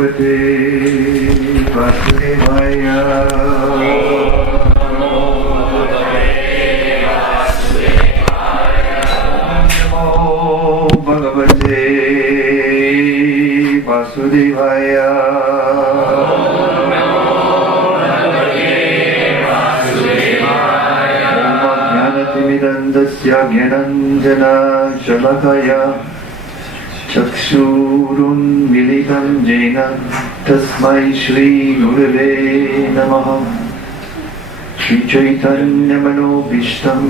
Bhagavate Vasudevaya. Bhagavate Vasudevaya. Jnanatimidandasya Jnananjana Shalakaya Chakshurun Militam Jena Tasmai Shri Gurave Namaha. Shri Chaitanya Manobhishtam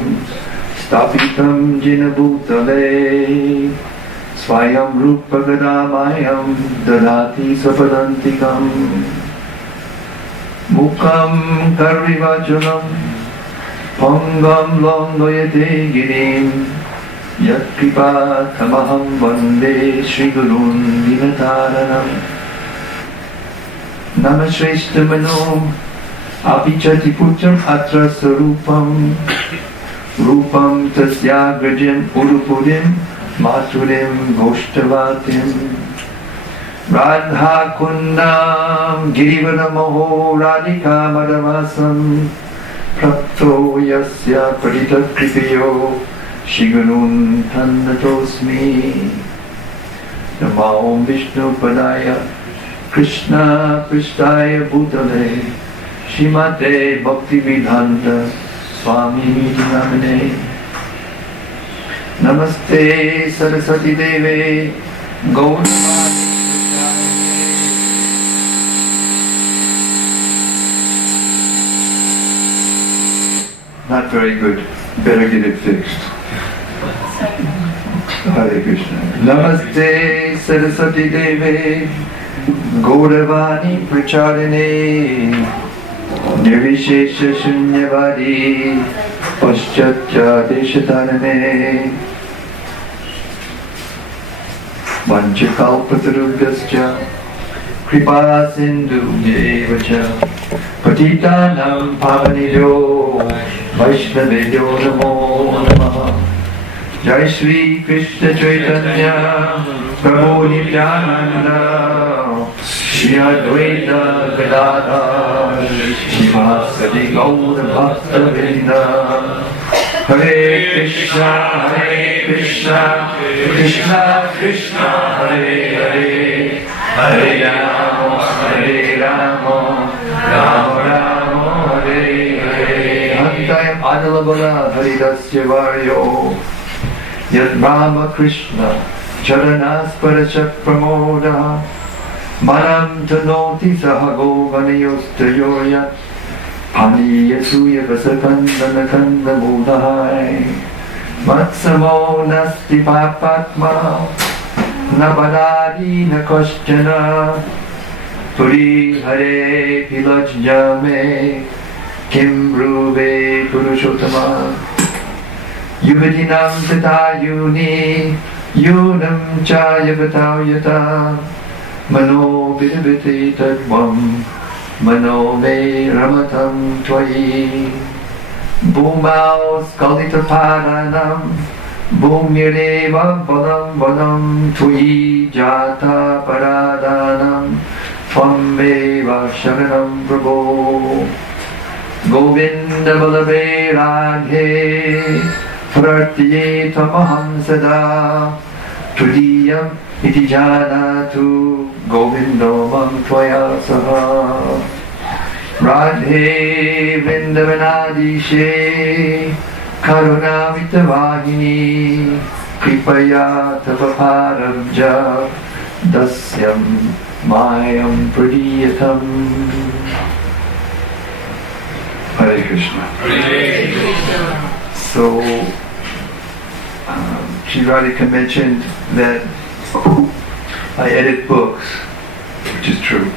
Stapitam Jena Bhutale Swayam Rupa Gadamayam Dadati Sapadantikam Mukam Karivachanam Pangam Longayate Girim Yat Kripa Tamaham Vande Shri Gurun Dinataranam Namashreshta Mano Apichati Pucham Atra Sarupam Rupam Tasyagrajam Urupurim Maturim Goshtavatim Radha Kundam Girivanamoho Radhika Madhavasam Prapto Yasya Paritakripiyo Shigunun Tannatosmi. Namo Om Vishnu Padaya Krishna Prishtaya Bhutale Shrimate Bhaktivedanta Swami Namine. Namaste Saraswati Deve Gauravani. Not very good. Better get it fixed. Hare Krishna. Namaste Saraswati Deve Gauravani Pracharine Nirvishesha Shunyavadi Paschatya Deshatarane Vanchakalpatarubhyascha Kripa Sindhu Devacha Patitanam Pavanidyo Vaishnavedyo Namo Namaha. Jai Shri Krishna Chaitanya Prabhu Nityananda Shri Advaita Gadadhar Shivasadi Gaura Bhakta Vrinda. Hare Krishna Krishna Krishna Hare Hare Hare Rama Rama Rama Hare Hare. Antayam Adalabala Haridasya Varyo Yad Rama Krishna Charanasparacha Pramoda Manam Tanoti Sahago Vanayostayoya Paniya Suya Vasakandana Kanda Budahai Matsamo Nasti Papatma Nabadadi Nakoshchana Puri Hare Pilajjame Kim Ruve Purushottama Yugatinam Tata Yuni Yunam Chayavatav Yata Mano Vidaviti Tadvam Mano Me Ramatam Twayi Bhumao Skalita Padanam Bhumyareva Balam Balam Twayi Jata Paradanam Tvameva Sharanam Prabho Govinda Balave Radhe Pratye Tamaham Sada Tudiyam Iti Janatu Govindo Mam Tvaya Saha Radhe Vrindavanadishe Karuna Vitavahini Kripaya Tavaparabja Dasyam Mayam Pradiyatam. Hare Krishna. So, Sri Radhika mentioned that I edit books, which is true.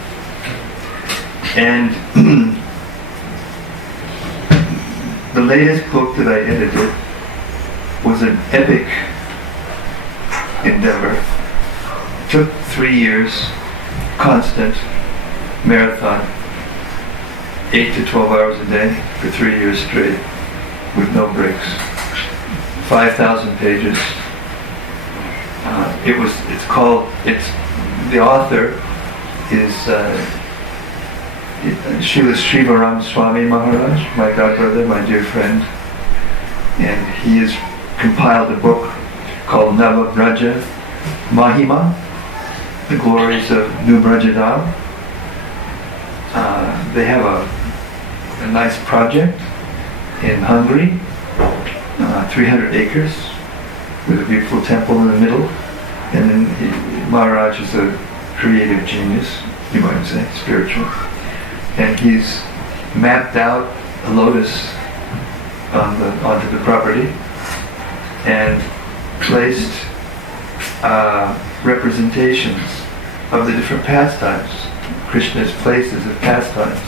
And the latest book that I edited was an epic endeavor. It took 3 years, constant marathon, 8 to 12 hours a day for 3 years straight, with no breaks. 5,000 pages. The author is Srila Srivaram Swami Maharaj, my godbrother, my dear friend. And he has compiled a book called Nava Braja Mahima, the glories of New Brajadam. They have a nice project in Hungary, 300 acres, with a beautiful temple in the middle. And then Maharaj is a creative genius, you might say, spiritual. And he's mapped out a lotus onto the property and placed representations of the different pastimes, Krishna's places of pastimes.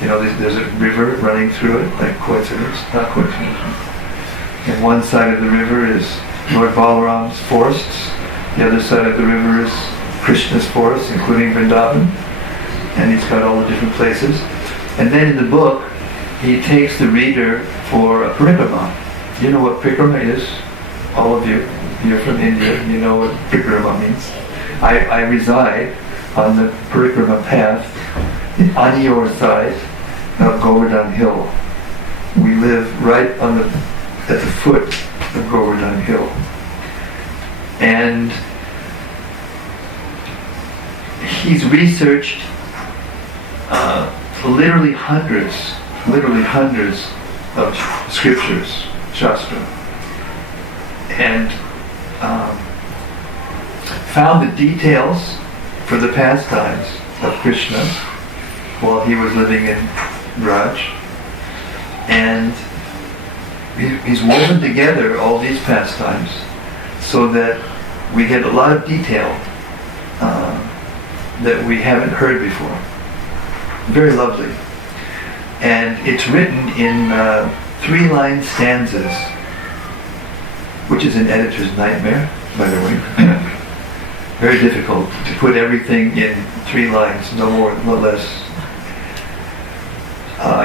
You know, there's a river running through it, like coincidence, not coincidence. And one side of the river is Lord Balaram's forests. The other side of the river is Krishna's forests, including Vrindavan. And he's got all the different places. And then in the book, he takes the reader for a parikrama. You know what parikrama is? All of you. You're from India. You know what parikrama means. I reside on the parikrama path on your side of Govardhan Hill. We live right at the foot of Govardhan Hill. And he's researched literally hundreds of scriptures, Shastra, and found the details for the pastimes of Krishna while he was living in Braj, and he's woven together all these pastimes so that we get a lot of detail that we haven't heard before. Very lovely. And it's written in 3-line stanzas, which is an editor's nightmare, by the way. Very difficult to put everything in 3 lines, no more, no less.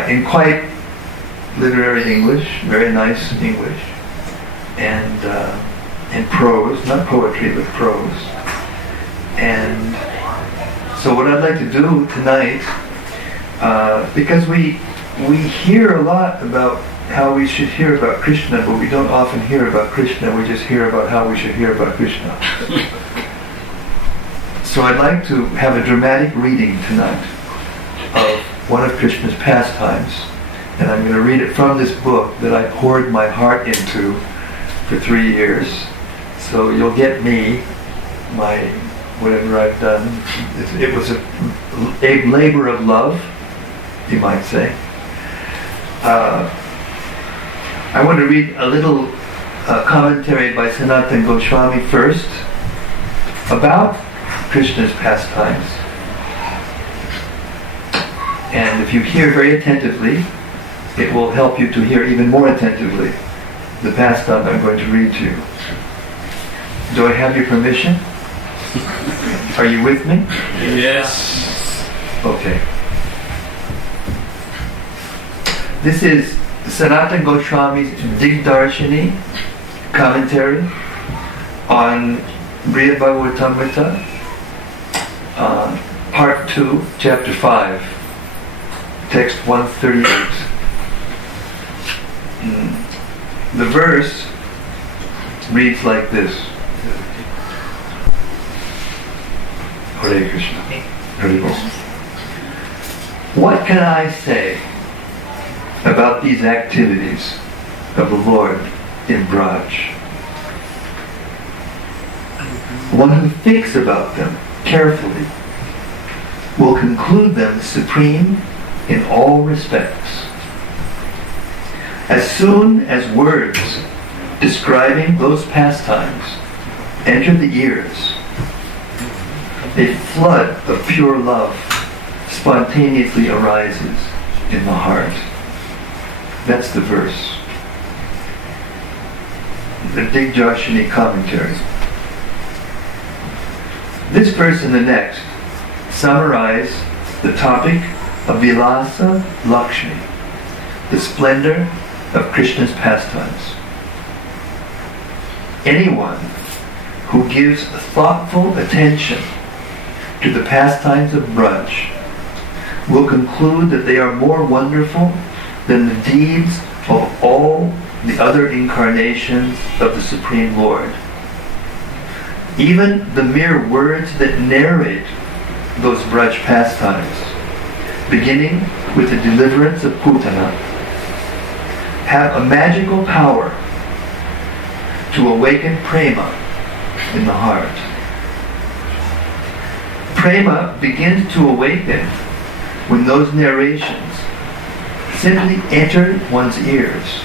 In quite literary English, very nice English, and prose, not poetry, but prose. And so what I'd like to do tonight, because we hear a lot about how we should hear about Krishna, but we don't often hear about Krishna, we just hear about how we should hear about Krishna. So I'd like to have a dramatic reading tonight of one of Krishna's pastimes, and I'm going to read it from this book that I poured my heart into for 3 years. So you'll get me, my whatever I've done. It was a labor of love, you might say. I want to read a little commentary by Sanatana Goswami first about Krishna's pastimes. And if you hear very attentively, it will help you to hear even more attentively the pastime I'm going to read to you. Do I have your permission? Are you with me? Yes. Okay. This is Sanatana Goswami's Digdarshini commentary on Briya Bhagavatamrita, Part 2, Chapter 5, Text 138. The verse reads like this. Hare Krishna. Hare Krishna. What can I say about these activities of the Lord in Braj? One who thinks about them carefully will conclude them supreme in all respects. As soon as words describing those pastimes enter the ears, a flood of pure love spontaneously arises in the heart. That's the verse. The Digdarshini commentary. This verse and the next summarize the topic of Vilasa Lakshmi, the splendor of Krishna's pastimes. Anyone who gives thoughtful attention to the pastimes of Braj will conclude that they are more wonderful than the deeds of all the other incarnations of the Supreme Lord. Even the mere words that narrate those Braj pastimes, beginning with the deliverance of Putana, have a magical power to awaken prema in the heart. Prema begins to awaken when those narrations simply enter one's ears.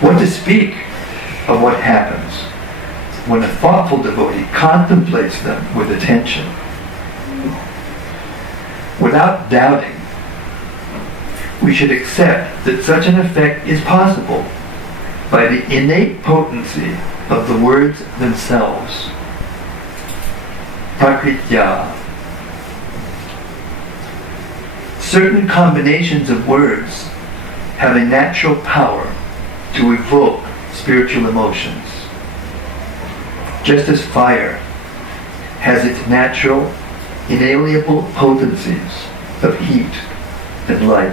What to speak of what happens when a thoughtful devotee contemplates them with attention, without doubting. We should accept that such an effect is possible by the innate potency of the words themselves. Prakritya. Certain combinations of words have a natural power to evoke spiritual emotions, just as fire has its natural, inalienable potencies of heat and light.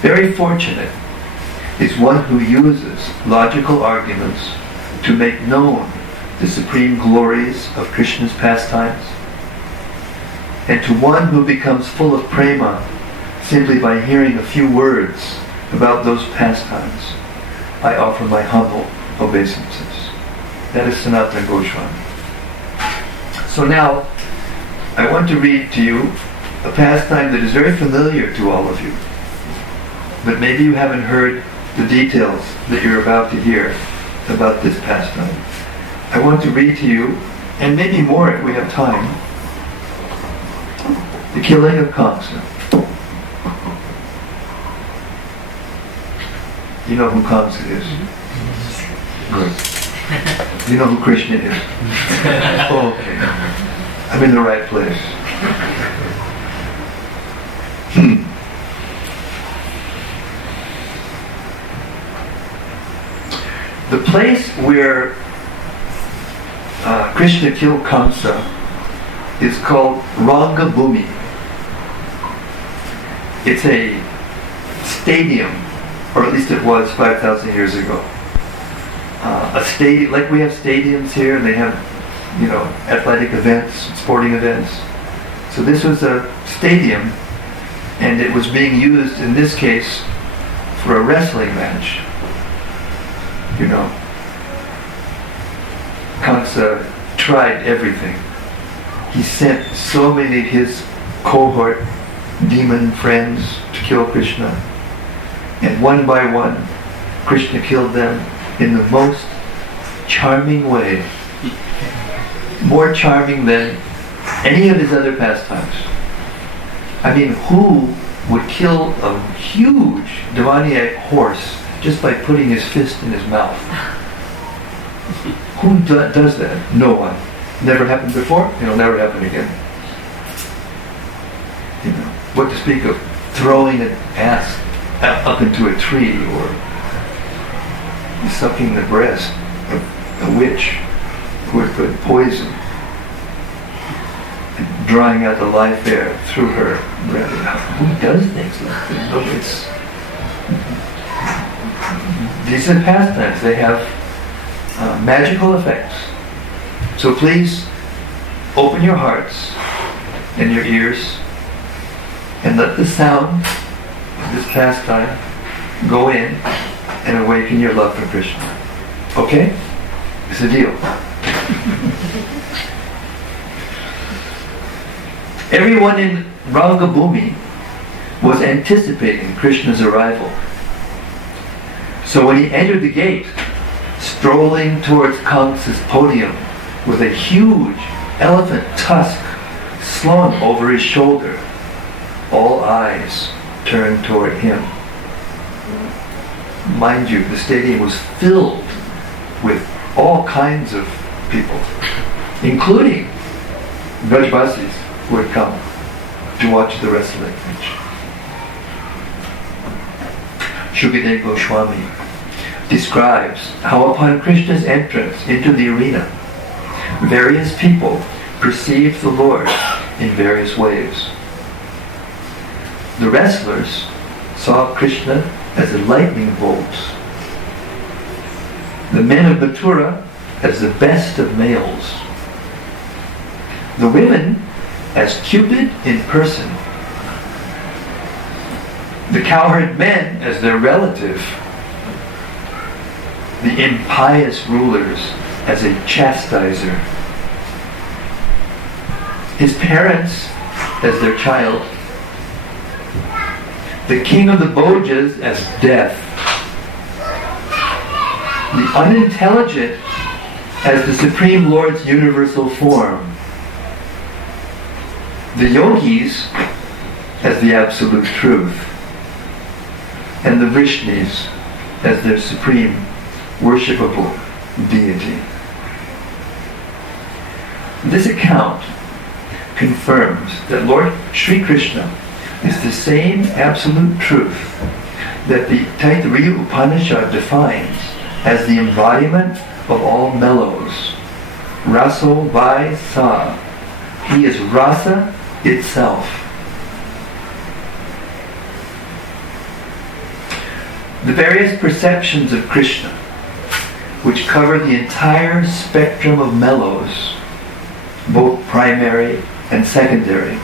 Very fortunate is one who uses logical arguments to make known the supreme glories of Krishna's pastimes, and to one who becomes full of prema simply by hearing a few words about those pastimes. I offer my humble obeisances. That is Sanatana Goswami. So now, I want to read to you a pastime that is very familiar to all of you, but maybe you haven't heard the details that you're about to hear about this pastime. I want to read to you, and maybe more if we have time, the killing of Kamsa. You know who Kamsa is? Good. You know who Krishna is? Oh, okay. I'm in the right place. The place where Krishna killed Kamsa is called Rangabhumi. It's a stadium, or at least it was 5,000 years ago. A stadium, like we have stadiums here, and they have, athletic events, sporting events. So this was a stadium, and it was being used in this case for a wrestling match. Kamsa tried everything. He sent so many of his cohort demon friends to kill Krishna. And one by one, Krishna killed them in the most charming way. More charming than any of his other pastimes. I mean, who would kill a huge demoniac horse just by putting his fist in his mouth? Who does that? No one. Never happened before, it'll never happen again. What to speak of throwing an ass up into a tree, or sucking the breast of a witch who had put poison and drawing out the life air through her breath. Who does things like this? These are pastimes. They have magical effects. So please open your hearts and your ears and let the sound of this pastime go in and awaken your love for Krishna. Okay? It's a deal. Everyone in Rangabhumi was anticipating Krishna's arrival. So when he entered the gate, strolling towards Kamsa's podium with a huge elephant tusk slung over his shoulder, all eyes turned toward him. Mind you, the stadium was filled with all kinds of people, including Brajvasis who had come. to watch the wrestling match. Kbdg Hk describes how upon Krishna's entrance into the arena, various people perceived the Lord in various ways. The wrestlers saw Krishna as a lightning bolt, the men of Mathura as the best of males, the women as Cupid in person, the cowherd men as their relative, the impious rulers as a chastiser, his parents as their child, the king of the Bhojas as death, the unintelligent as the Supreme Lord's universal form, the yogis as the absolute truth, and the Vrishnis as their supreme worshipable deity. This account confirms that Lord Sri Krishna is the same absolute truth that the Taittiriya Upanishad defines as the embodiment of all mellows. Raso vai sa. He is rasa itself. The various perceptions of Krishna, which cover the entire spectrum of mellows, both primary and secondary,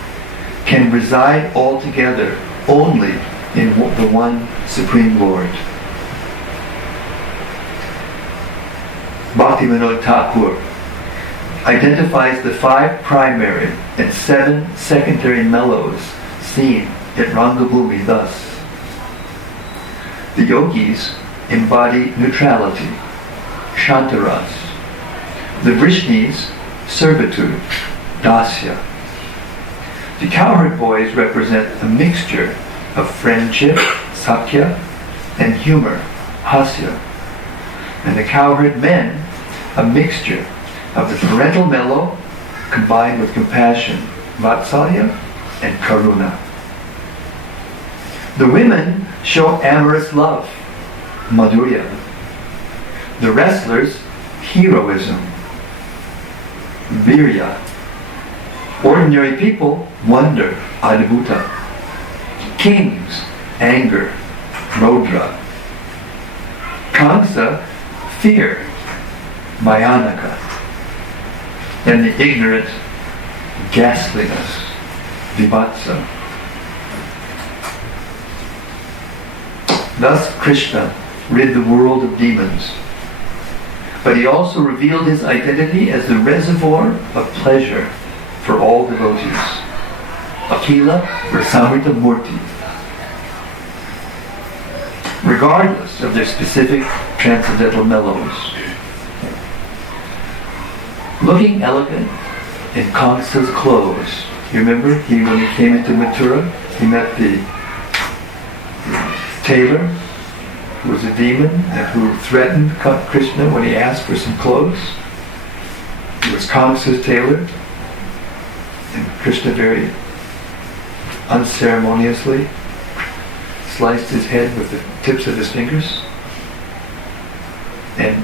can reside altogether only in the one Supreme Lord. Bhaktivinoda Thakur identifies the 5 primary and 7 secondary mellows seen at Rangabhumi thus. The yogis embody neutrality, shantaras. The Vrishnis, servitude, dasya. The cowherd boys represent a mixture of friendship, sakya, and humor, hasya. And the cowherd men, a mixture of the parental mellow combined with compassion, vatsalya, and karuna. The women show amorous love, madhurya. The wrestlers, heroism, virya. Ordinary people, wonder, adbhuta. Kings, anger, rodra. Kamsa, fear, bhayanaka. And the ignorant, ghastliness, vibhatsa. Thus Krishna rid the world of demons. But he also revealed his identity as the reservoir of pleasure for all devotees. Akila Rasamrita Murti. Regardless of their specific transcendental mellows. Looking elegant in Kamsa's clothes. You remember when he came into Mathura, he met the tailor, who was a demon and who threatened Krishna when he asked for some clothes. He was Kamsa's tailor, and Krishna very unceremoniously sliced his head with the tips of his fingers and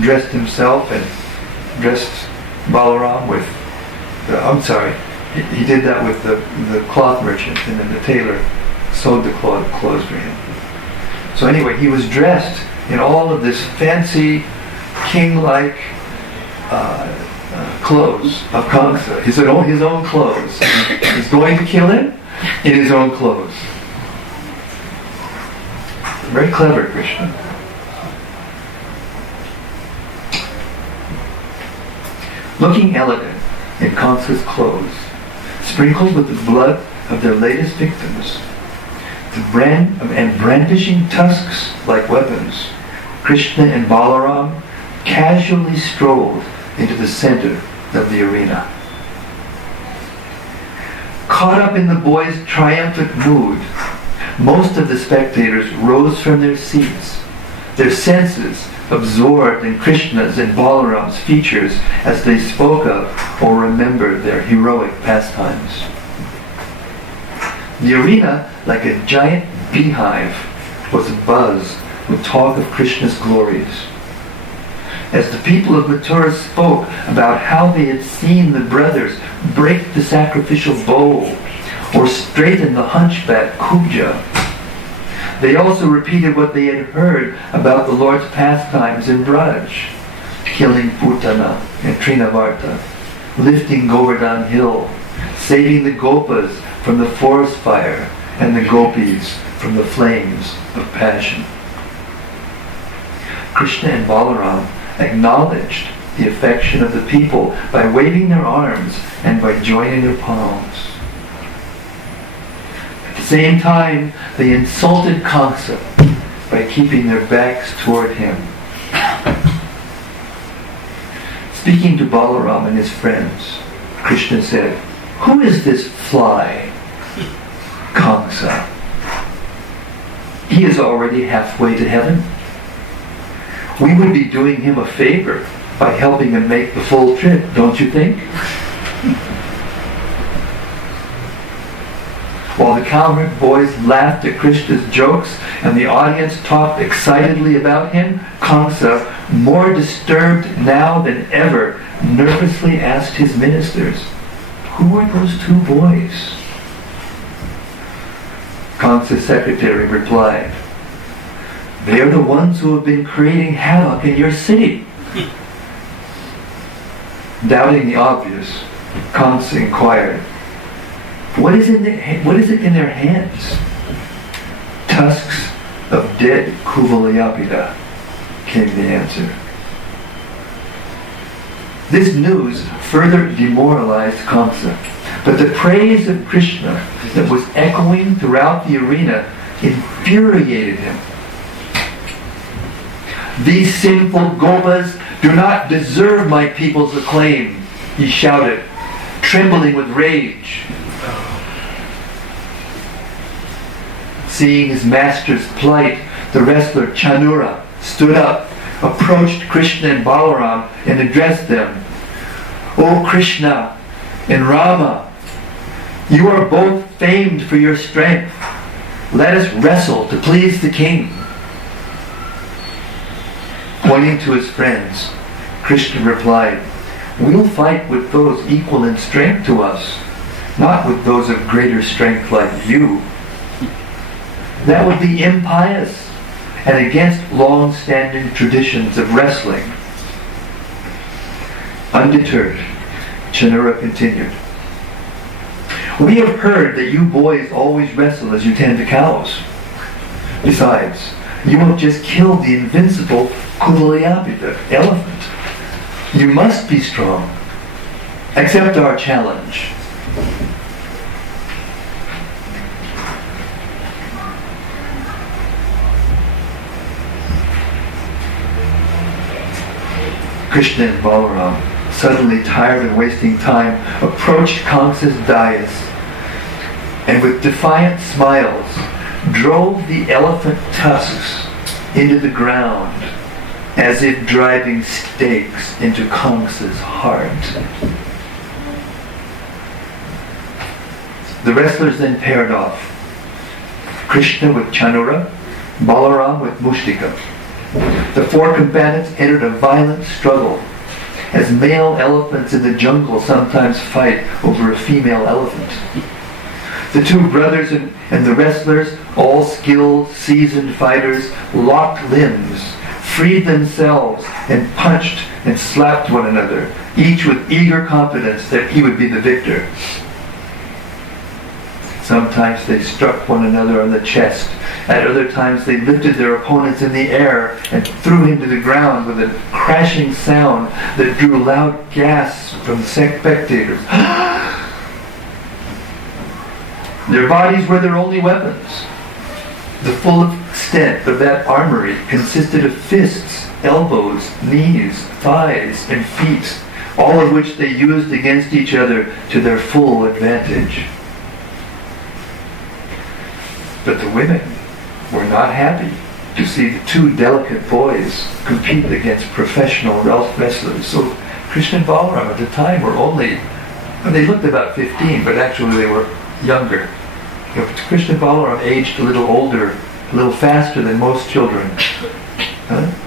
dressed himself and dressed Balaram with he did that with the cloth merchant, and then the tailor sewed the clothes for him. So anyway, he was dressed in all of this fancy, king-like clothes of Kamsa, his own clothes. He's going to kill him in his own clothes. Very clever, Krishna. Looking elegant in Kamsa's clothes, sprinkled with the blood of their latest victims, and brandishing tusks like weapons, Krishna and Balaram casually strolled into the center of the arena. Caught up in the boys' triumphant mood, most of the spectators rose from their seats, their senses absorbed in Krishna's and Balaram's features as they spoke of or remembered their heroic pastimes. The arena, like a giant beehive, was abuzz with talk of Krishna's glories. As the people of Mathura spoke about how they had seen the brothers break the sacrificial bowl or straighten the hunchback Kubja, they also repeated what they had heard about the Lord's pastimes in Braj, killing Putana and Trinavarta, lifting Govardhan Hill, saving the Gopas from the forest fire and the Gopis from the flames of passion. Krishna and Balaram acknowledged the affection of the people by waving their arms and by joining their palms. At the same time, they insulted Kamsa by keeping their backs toward him. Speaking to Balaram and his friends, Krishna said, "Who is this fly, Kamsa? He is already halfway to heaven. We would be doing him a favor by helping him make the full trip, don't you think?" While the cowherd boys laughed at Krishna's jokes and the audience talked excitedly about him, Kamsa, more disturbed now than ever, nervously asked his ministers, "Who are those two boys?" Kamsa's secretary replied, "They are the ones who have been creating havoc in your city." Doubting the obvious, Kamsa inquired, what is it in their hands?" "Tusks of dead Kuvalayapida," came the answer. This news further demoralized Kamsa, but the praise of Krishna that was echoing throughout the arena infuriated him. "These sinful Gopas do not deserve my people's acclaim," he shouted, trembling with rage. Seeing his master's plight, the wrestler Chanura stood up, approached Krishna and Balaram, and addressed them. "O Krishna and Rama, you are both famed for your strength. Let us wrestle to please the king." Pointing to his friends, Krishna replied, "We'll fight with those equal in strength to us, not with those of greater strength like you. That would be impious and against long-standing traditions of wrestling." Undeterred, Chanura continued, "We have heard that you boys always wrestle as you tend to cows. Besides, you have just killed the invincible Kuvalayapida elephant. You must be strong. Accept our challenge." Krishna and Balaram, suddenly tired of wasting time, approached Kamsa's dais and with defiant smiles drove the elephant tusks into the ground as if driving stakes into Kamsa's heart. The wrestlers then paired off, Krishna with Chanura, Balaram with Mushtika. The four combatants entered a violent struggle, as male elephants in the jungle sometimes fight over a female elephant. The two brothers and the wrestlers, all skilled, seasoned fighters, locked limbs, freed themselves, and punched and slapped one another, each with eager confidence that he would be the victor. Sometimes they struck one another on the chest. At other times they lifted their opponents in the air and threw him to the ground with a crashing sound that drew loud gasps from spectators. Their bodies were their only weapons. The full extent of that armory consisted of fists, elbows, knees, thighs, and feet, all of which they used against each other to their full advantage. But the women were not happy to see the two delicate boys compete against professional wrestlers. So Krishna and Balaram at the time were only, they looked about 15, but actually they were younger. Krishna and Balaram aged a little older, a little faster than most children.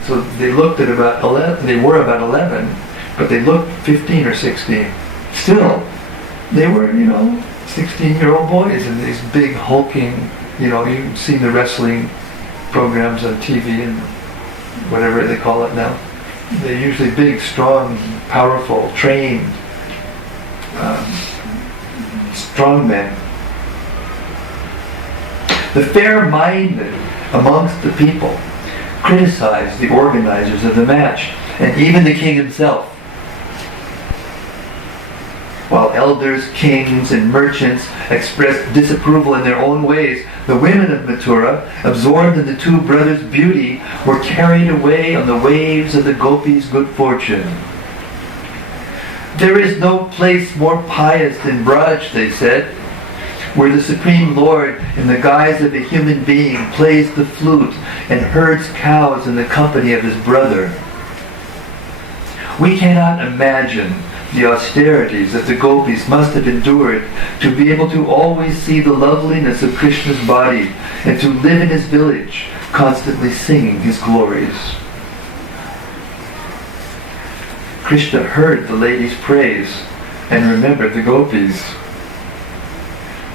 So they looked at about 11, they were about 11, but they looked 15 or 16. Still, they were, 16-year-old boys and these big hulking, you've seen the wrestling programs on TV and whatever they call it now. They're usually big, strong, powerful, trained, strong men. The fair-minded amongst the people criticized the organizers of the match, and even the king himself. While elders, kings, and merchants expressed disapproval in their own ways, the women of Mathura, absorbed in the two brothers' beauty, were carried away on the waves of the gopis' good fortune. There is no place more pious than Braj, they said, where the Supreme Lord, in the guise of a human being, plays the flute and herds cows in the company of his brother. We cannot imagine the austerities that the gopis must have endured to be able to always see the loveliness of Krishna's body and to live in his village, constantly singing his glories. Krishna heard the ladies' praise and remembered the gopis.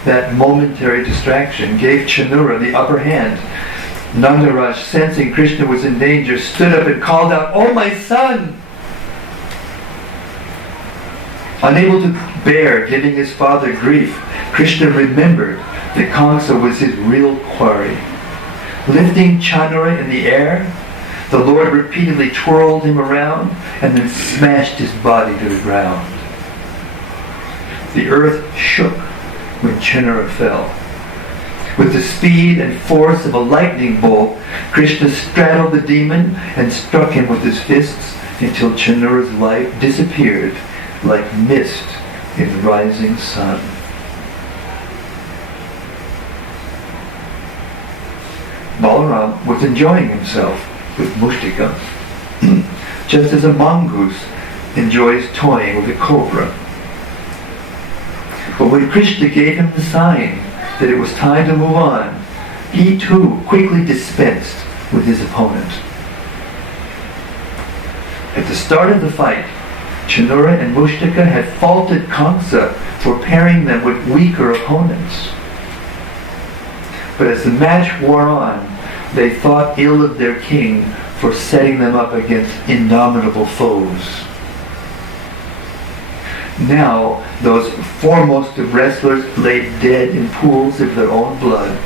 That momentary distraction gave Chanura the upper hand. Nandaraj, sensing Krishna was in danger, stood up and called out, "Oh, my son!" Unable to bear giving his father grief, Krishna remembered that Kamsa was his real quarry. Lifting Chanura in the air, the Lord repeatedly twirled him around and then smashed his body to the ground. The earth shook when Chanura fell. With the speed and force of a lightning bolt, Krishna straddled the demon and struck him with his fists until Chanura's life disappeared like mist in the rising sun. Balaram was enjoying himself with Mushtika, just as a mongoose enjoys toying with a cobra. But when Krishna gave him the sign that it was time to move on, he too quickly dispensed with his opponent. At the start of the fight, Chanura and Mushtika had faulted Kamsa for pairing them with weaker opponents. But as the match wore on, they thought ill of their king for setting them up against indomitable foes. Now, those foremost of wrestlers lay dead in pools of their own blood.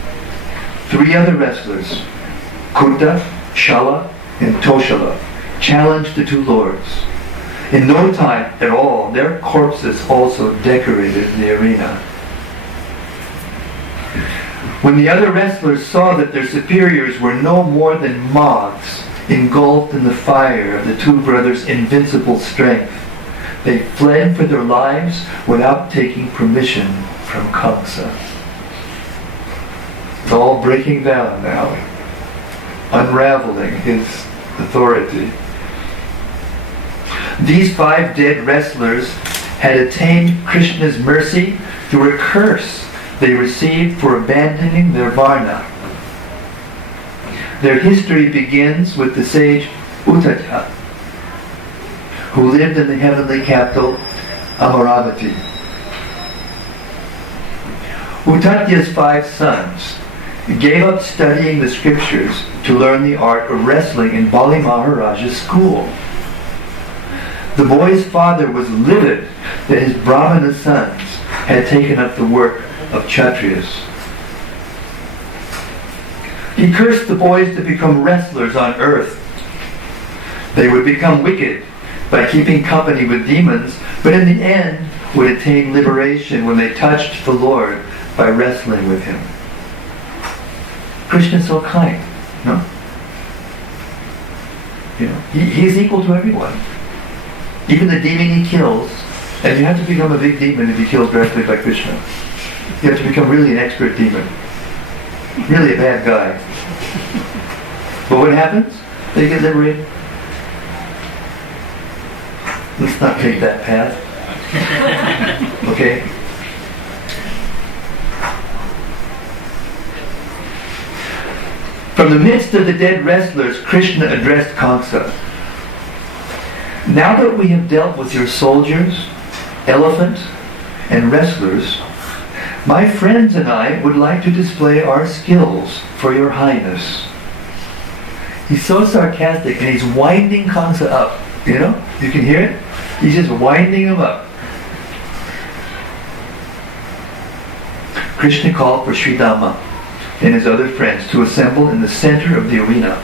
Three other wrestlers, Kunta, Shala, and Toshala, challenged the two lords. In no time at all, their corpses also decorated the arena. When the other wrestlers saw that their superiors were no more than moths engulfed in the fire of the two brothers' invincible strength, they fled for their lives without taking permission from Kamsa. It's all breaking down now, unraveling his authority. These 5 dead wrestlers had attained Krishna's mercy through a curse they received for abandoning their varna. Their history begins with the sage Uttatya, who lived in the heavenly capital, Amaravati. Uttatya's 5 sons gave up studying the scriptures to learn the art of wrestling in Bali Maharaja's school. The boy's father was livid that his Brahmana sons had taken up the work of Kshatriyas. He cursed the boys to become wrestlers on earth. They would become wicked by keeping company with demons, but in the end would attain liberation when they touched the Lord by wrestling with him. Krishna is so kind, no? He's equal to everyone. Even the demon he kills, and you have to become a big demon if you kill directly by Krishna. You have to become really an expert demon. Really a bad guy. But what happens? They get liberated. Let's not take that path. Okay? From the midst of the dead wrestlers, Krishna addressed Kamsa. Now that we have dealt with your soldiers, elephants, and wrestlers, my friends and I would like to display our skills for your highness. He's so sarcastic, and he's winding Kamsa up. You know? You can hear it? He's just winding him up. Krishna called for Sridhama and his other friends to assemble in the center of the arena.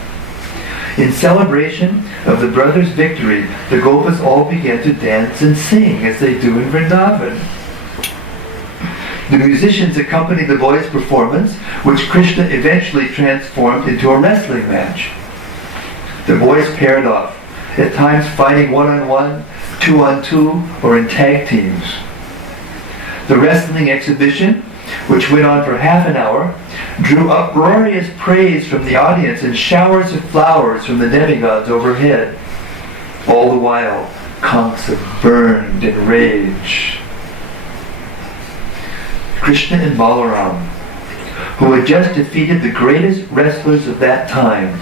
In celebration of the brothers' victory, the Gopas all began to dance and sing as they do in Vrindavan. The musicians accompanied the boys' performance, which Krishna eventually transformed into a wrestling match. The boys paired off, at times fighting one-on-one, two-on-two, or in tag teams. The wrestling exhibition, which went on for half an hour, drew uproarious praise from the audience and showers of flowers from the demigods overhead. All the while, Kamsa burned in rage. Krishna and Balaram, who had just defeated the greatest wrestlers of that time,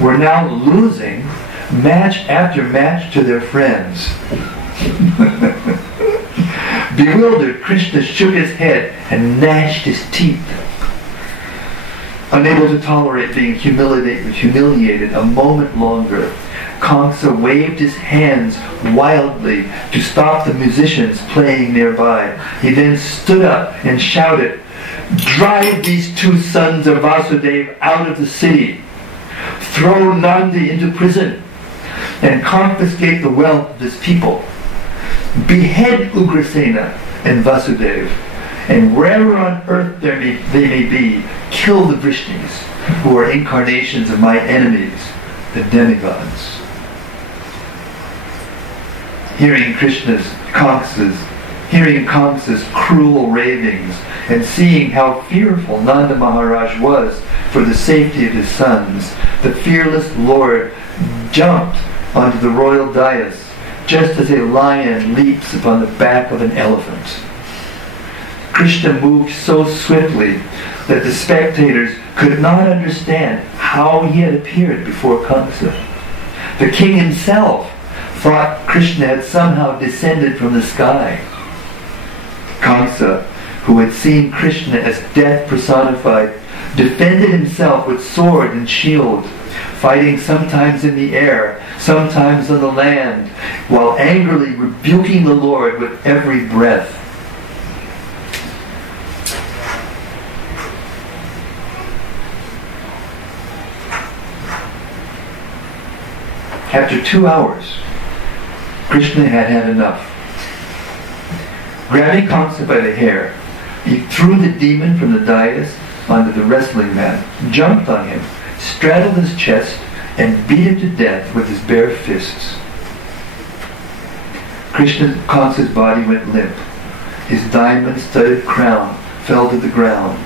were now losing match after match to their friends. Bewildered, Krishna shook his head and gnashed his teeth. Unable to tolerate being humiliated a moment longer, Kamsa waved his hands wildly to stop the musicians playing nearby. He then stood up and shouted, "Drive these two sons of Vasudeva out of the city. Throw Nandi into prison and confiscate the wealth of his people. Behead Ugrasena and Vasudeva, and wherever on earth they may be, kill the Vrishnis, who are incarnations of my enemies, the demigods." Hearing Kamsa's cruel ravings, and seeing how fearful Nanda Maharaj was for the safety of his sons, the fearless Lord jumped onto the royal dais, just as a lion leaps upon the back of an elephant. Krishna moved so swiftly that the spectators could not understand how he had appeared before Kamsa. The king himself thought Krishna had somehow descended from the sky. Kamsa, who had seen Krishna as death personified, defended himself with sword and shield, fighting sometimes in the air, sometimes on the land, while angrily rebuking the Lord with every breath. After 2 hours, Krishna had had enough. Grabbing Kamsa by the hair, he threw the demon from the dais onto the wrestling mat, jumped on him, straddled his chest, and beat him to death with his bare fists. Kamsa's body went limp. His diamond-studded crown fell to the ground.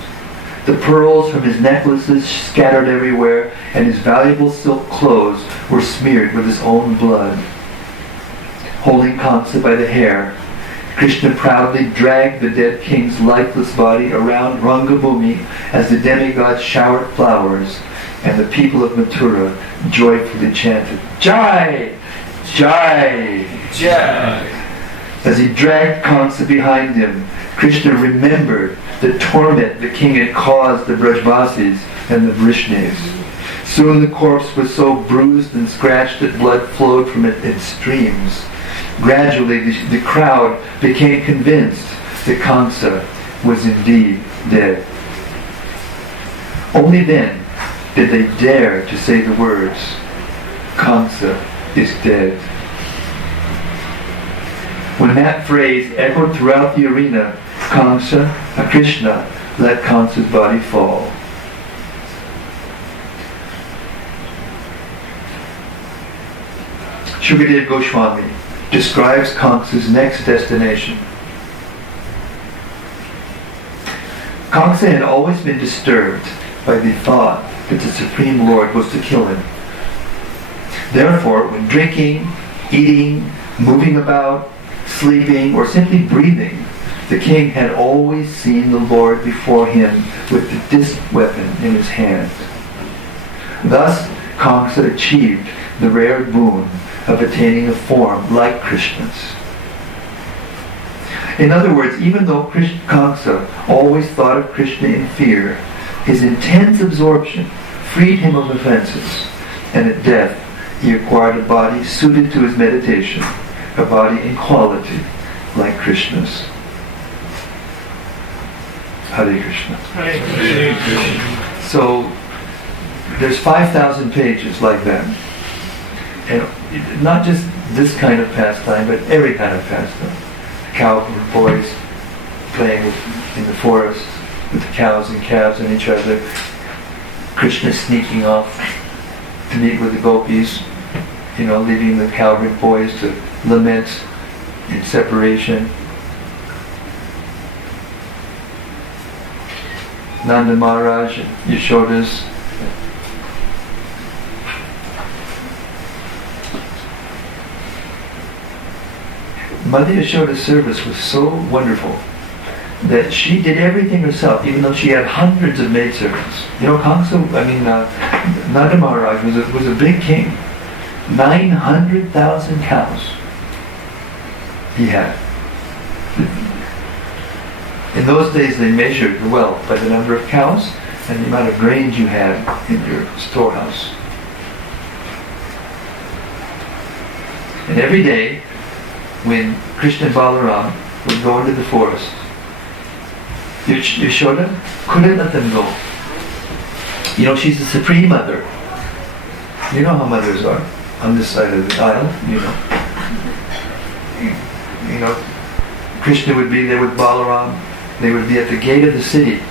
The pearls from his necklaces scattered everywhere, and his valuable silk clothes were smeared with his own blood. Holding Kamsa by the hair, Krishna proudly dragged the dead king's lifeless body around Rangabhumi as the demigods showered flowers, and the people of Mathura joyfully chanted, "Jai! Jai! Jai!" As he dragged Kamsa behind him, Krishna remembered the torment the king had caused the Brajvasis and the Vrishnis. Soon the corpse was so bruised and scratched that blood flowed from it in streams. Gradually, the crowd became convinced that Kamsa was indeed dead. Only then did they dare to say the words, "Kamsa is dead." When that phrase echoed throughout the arena, Krishna let Kamsa's body fall. Kbdg Goswami describes Kamsa's next destination. Kamsa had always been disturbed by the thought that the Supreme Lord was to kill him. Therefore, when drinking, eating, moving about, sleeping, or simply breathing, the king had always seen the Lord before him with the disc weapon in his hand. Thus, Kamsa achieved the rare boon of attaining a form like Krishna's. In other words, even though Kamsa always thought of Krishna in fear, his intense absorption freed him of offenses, and at death he acquired a body suited to his meditation, a body in quality like Krishna's. Hare Krishna. Hare Krishna. So there's 5,000 pages like that. And not just this kind of pastime, but every kind of pastime. The cow boys playing in the forest with the cows and calves and each other. Krishna sneaking off to meet with the gopis, leaving the cowherd boys to lament in separation. Nanda Maharaj and Yashoda's Mother Yashoda's service was so wonderful that she did everything herself, even though she had hundreds of maidservants. Nanda Maharaj was a big king. 900,000 cows he had. In those days they measured the wealth by the number of cows and the amount of grain you had in your storehouse. And every day, when Krishna and Balaram would go into the forest, Yashoda couldn't let them go. She's the supreme mother. You know how mothers are on this side of the aisle, Krishna would be there with Balaram. They would be at the gate of the city,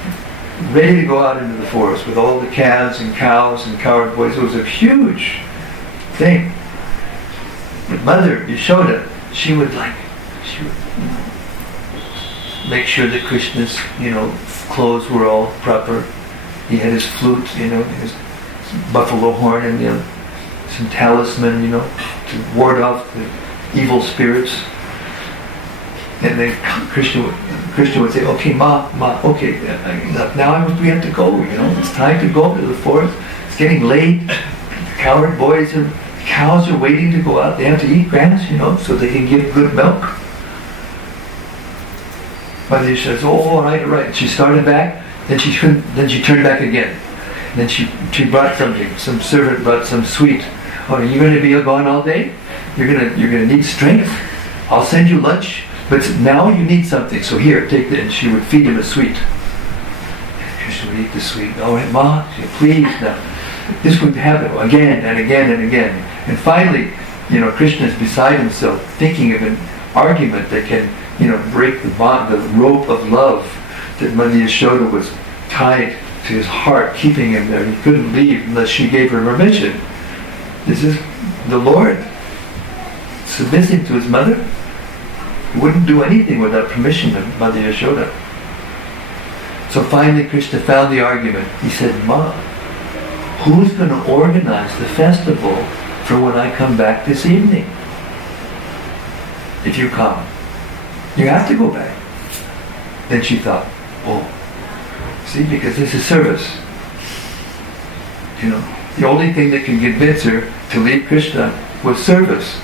ready to go out into the forest with all the calves and cows and cowherd boys. It was a huge thing. But Mother Yashoda, she would make sure that Krishna's, clothes were all proper. He had his flute, his buffalo horn, and some talisman, to ward off the evil spirits. And then Krishna would say, "Okay, Ma, okay, now we have to go. It's time to go to the forest. It's getting late. The cowherd boys and cows are waiting to go out. They have to eat grass, so they can give good milk." Mother Yashoda says, "Oh, all right." She started back, then she turned back again. And then she brought something. Some servant brought some sweet. "Oh, are you going to be gone all day? You're going to need strength. I'll send you lunch. But now you need something, so here, take this." And she would feed him a sweet. And Krishna would eat the sweet. "All right, Ma, please now." This would happen again and again and again. And finally, Krishna is beside himself, thinking of an argument that can, break the bond, the rope of love that Mother Yashoda was tied to his heart, keeping him there. He couldn't leave unless she gave her permission. This is the Lord submitting to his mother. He wouldn't do anything without permission of Mother Yashoda. So finally Krishna found the argument. He said, "Ma, who's going to organize the festival for when I come back this evening? If you come, you have to go back." Then she thought, "Oh, see, because this is service. The only thing that can convince her to leave Krishna was service."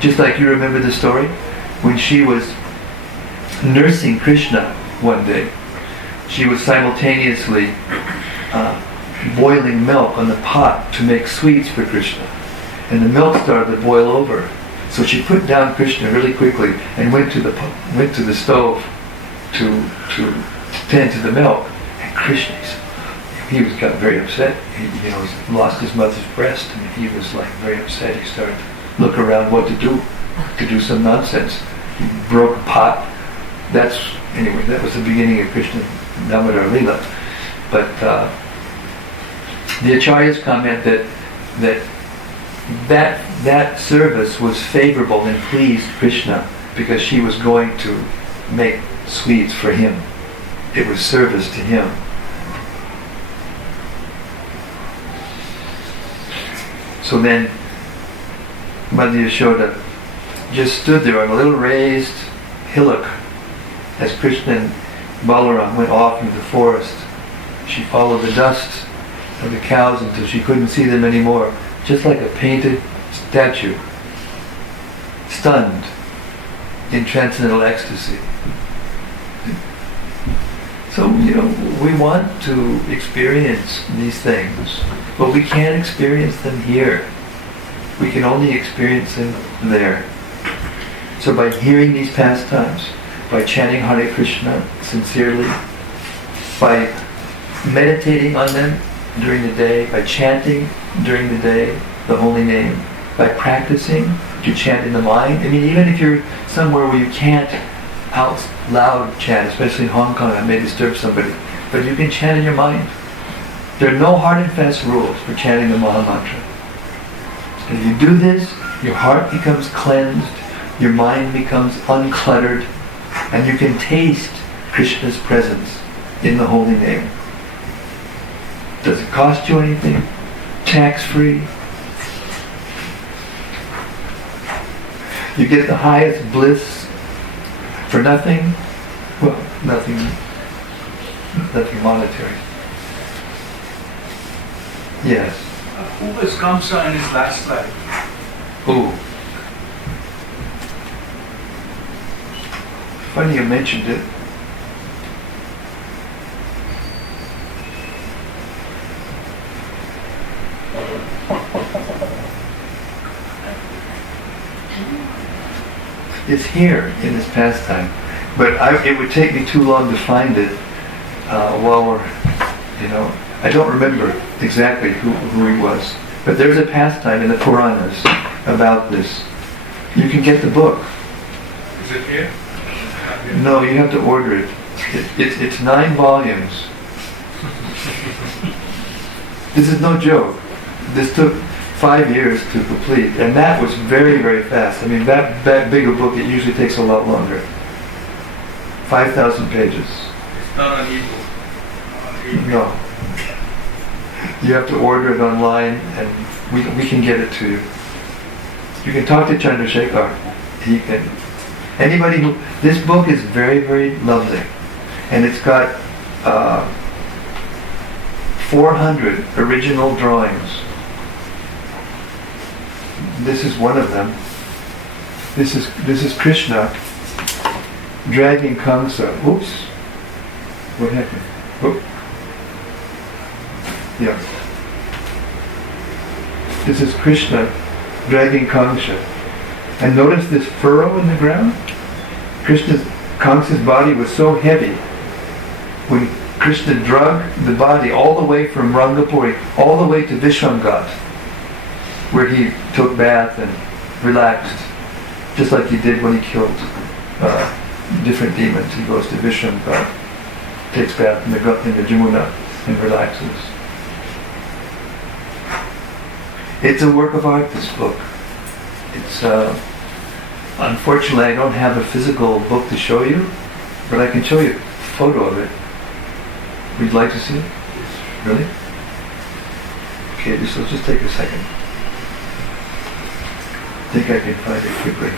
Just like you remember the story? When she was nursing Krishna one day, she was simultaneously boiling milk on the pot to make sweets for Krishna. And the milk started to boil over. So she put down Krishna really quickly and went to the stove to tend to the milk. And Krishna, he got very upset. He lost his mother's breast, and he was very upset. He started to look around what to do some nonsense. He broke a pot. That was the beginning of Krishna Damodar Leela. But the Acharyas comment that service was favorable and pleased Krishna because she was going to make sweets for him. It was service to him. So then Mother Yashoda just stood there on a little raised hillock as Krishna and Balaram went off into the forest. She followed the dust of the cows until she couldn't see them anymore, just like a painted statue, stunned in transcendental ecstasy. So, we want to experience these things, but we can't experience them here. We can only experience them there. So by hearing these pastimes, by chanting Hare Krishna sincerely, by meditating on them during the day, by chanting during the day the holy name, by practicing to chant in the mind. I mean, even if you're somewhere where you can't out loud chant, especially in Hong Kong, I may disturb somebody, but you can chant in your mind. There are no hard and fast rules for chanting the Maha Mantra. If you do this, your heart becomes cleansed, your mind becomes uncluttered, and you can taste Krishna's presence in the holy name. Does it cost you anything? Tax-free. You get the highest bliss for nothing. Well, nothing monetary. Yes. Who was Kamsa in his last life? Ooh. Funny you mentioned it. It's here in this pastime, but it would take me too long to find it while we're, I don't remember exactly who he was. But there's a pastime in the Puranas about this. You can get the book. Is it here? No, you have to order it. It's 9 volumes. This is no joke. This took 5 years to complete, and that was very, very fast. I mean, that big a book, it usually takes a lot longer. 5,000 pages. It's not on ebook. No. You have to order it online, and we can get it to you. You can talk to Chandrasekhar. He can. Anybody who... This book is very, very lovely. And it's got 400 original drawings. This is one of them. This is Krishna dragging Kamsa. Oops. What happened? Oop. Yeah. This is Krishna dragging Kamsa. And notice this furrow in the ground? Kamsa's body was so heavy. When Krishna drug the body all the way from Rangapuri, all the way to Vishwamghat, where he took bath and relaxed, just like he did when he killed different demons. He goes to Vishwamghat, takes bath in the Jamuna, and relaxes. It's a work of art, this book. It's unfortunately I don't have a physical book to show you, but I can show you a photo of it. Would you like to see it? Really? Okay, so just take a second. I think I can find it quickly.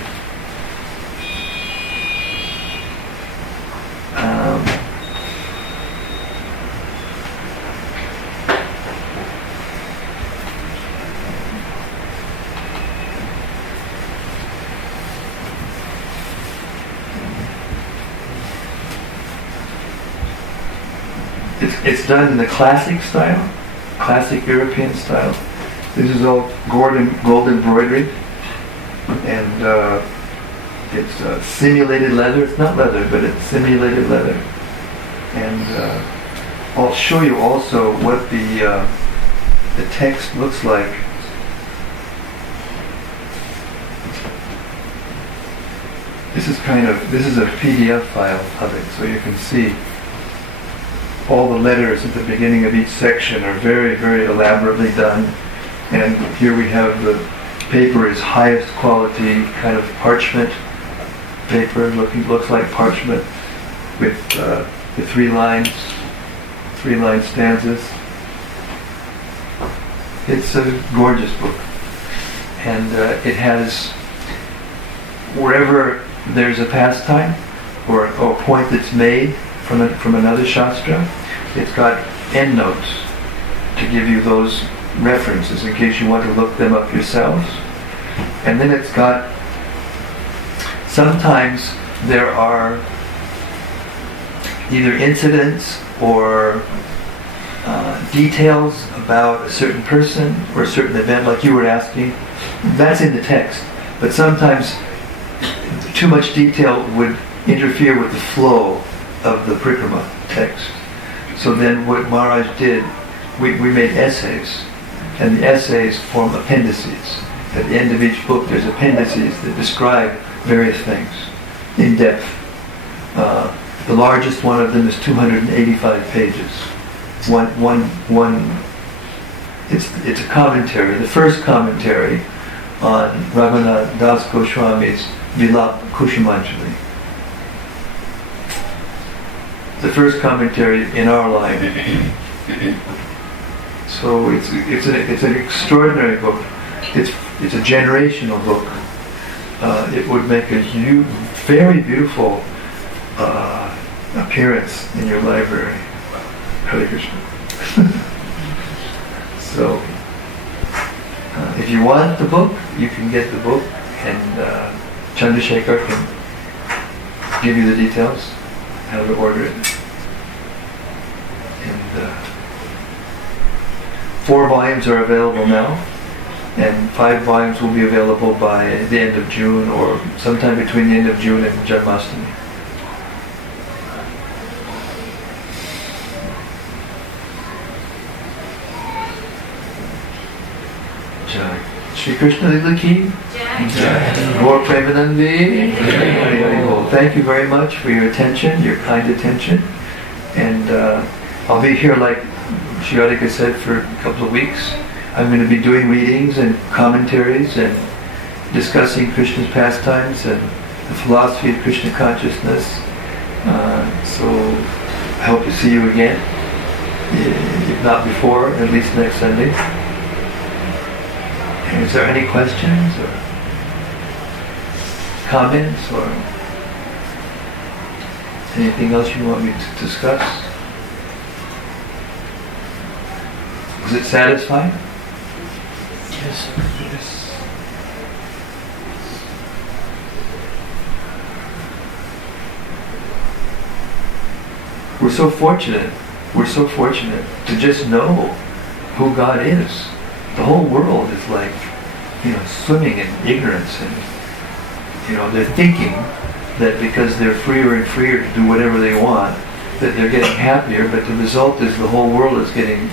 It's done in the classic style, classic European style. This is all gold embroidery, and it's simulated leather. It's not leather, but it's simulated leather. And I'll show you also what the text looks like. This is a PDF file of it, so you can see. All the letters at the beginning of each section are very, very elaborately done. And here we have the paper is highest quality, kind of parchment paper, looks like parchment, with the three line stanzas. It's a gorgeous book. And it has, wherever there's a pastime or a point that's made from another Shastra, it's got endnotes. to give you those references in case you want to look them up yourselves. And then it's got, sometimes there are either incidents or details about a certain person or a certain event, like you were asking. That's in the text. But sometimes too much detail would interfere with the flow of the Parikrama text. So then what Maharaj did, we made essays. And the essays form appendices. At the end of each book there's appendices that describe various things in depth. The largest one of them is 285 pages. It's a commentary, the first commentary on Raghunath Das Goswami's Vilap Kushumanjali. The first commentary in our line. So it's an extraordinary book. It's a generational book. It would make a very beautiful appearance in your library. Hare Krishna. So, if you want the book, you can get the book, and Chandrasekhar can give you the details, how to order it. And 4 volumes are available now, and 5 volumes will be available by the end of June, or sometime between the end of June and Janmashtami. Shri Krishna Lila ki Jai. Gaur Premanandi. Thank you very much for your attention, your kind attention. And I'll be here, like Shri Radhika said, for a couple of weeks. I'm going to be doing readings and commentaries and discussing Krishna's pastimes and the philosophy of Krishna consciousness. So I hope to see you again, if not before, at least next Sunday. Is there any questions or comments or anything else you want me to discuss? Is it satisfying? Yes. Yes. We're so fortunate. We're so fortunate to just know who God is. The whole world is like, swimming in ignorance, and they're thinking that because they're freer and freer to do whatever they want, that they're getting happier. But the result is the whole world is getting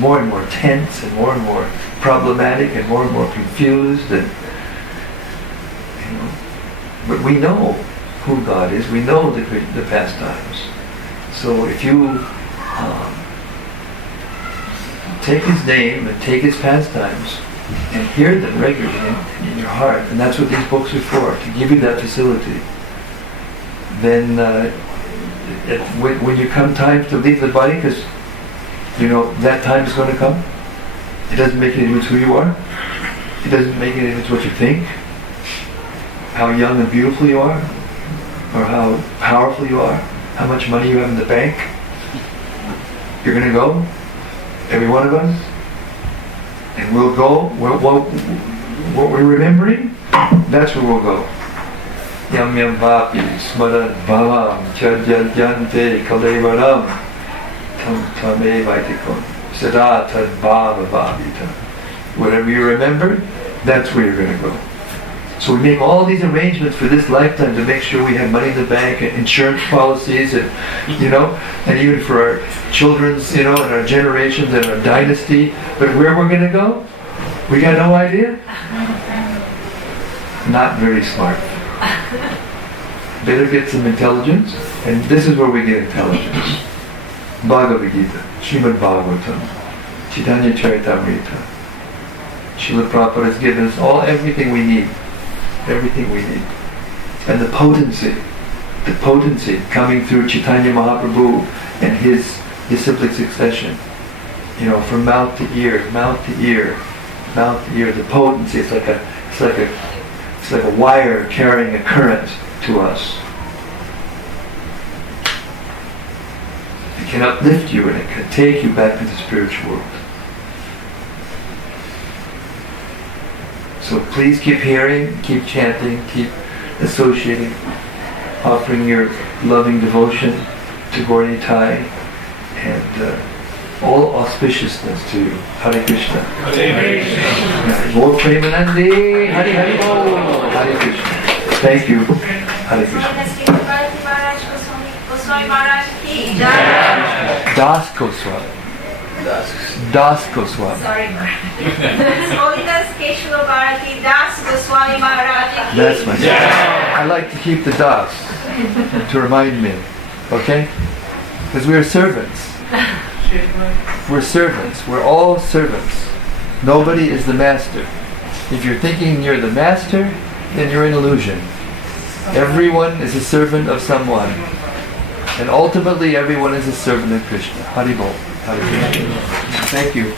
more and more tense, and more problematic, and more confused. And but we know who God is. We know the pastimes. So if you take His name and take His pastimes and hear them regularly in your heart, and that's what these books are for, to give you that facility, then when you come time to leave the body, because that time is going to come, it doesn't make any difference who you are, it doesn't make any difference what you think, how young and beautiful you are, or how powerful you are, how much money you have in the bank. You're going to go, every one of us, and we'll go. What we're remembering, that's where we'll go. Yam yam vapi smaran bhavam chadjante kalevaram tam tame vaitikon sada tad bhava bhavita. Whatever you remember, that's where you're going to go. So we make all these arrangements for this lifetime to make sure we have money in the bank, and insurance policies, and and even for our children's, and our generations and our dynasty. But where we're going to go, we got no idea. Not very smart. Better get some intelligence, and this is where we get intelligence. Bhagavad Gita, Srimad Bhagavatam, Chaitanya Charitamrita. Srila Prabhupada has given us everything we need. Everything we need. And the potency coming through Chaitanya Mahaprabhu and his disciplic succession, from mouth to ear, the potency, it's like a wire carrying a current to us. can uplift you and it can take you back to the spiritual world. So please keep hearing, keep chanting, keep associating, offering your loving devotion to Gauri Thai, and all auspiciousness to you. Hare Krishna. Hare Krishna. More Premanandi. Hare Hare Bol. Hare Krishna. Thank you. Hare Krishna. Das Goswami. Das Goswami. Sorry, His Holiness Keshava Bharati Das Goswami Maharaj. That's my name. I like to keep the Das to remind me. Okay? Because we are servants. We're servants. We're all servants. Nobody is the master. If you're thinking you're the master, then you're in illusion. Everyone is a servant of someone. And ultimately everyone is a servant of Krishna. Hari Bol. Hare Krishna. Thank you.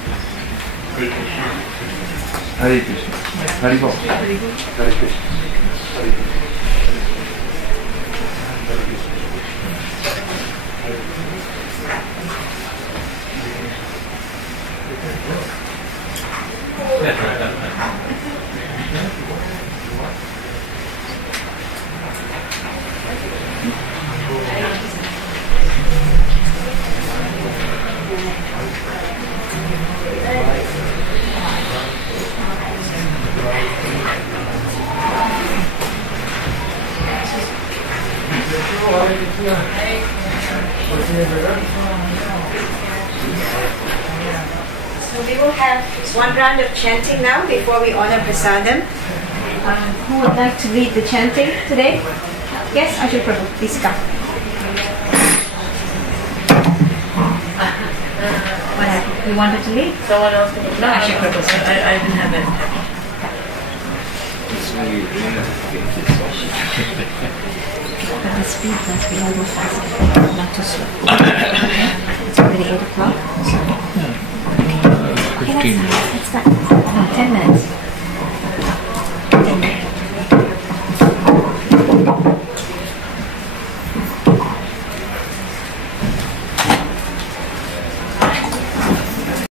Hare Krishna. Hari Bol. Hare Krishna. Hare Krishna. So we will have one round of chanting now before we honor prasadam. Who would like to lead the chanting today? Yes, Ajay Prabhu, please come. What happened? You wanted to lead? Someone else can. No, Ajay Prabhu. I didn't have it. But the speed must be a little faster, not too slow. It's already 8 o'clock. So. Okay, let's start.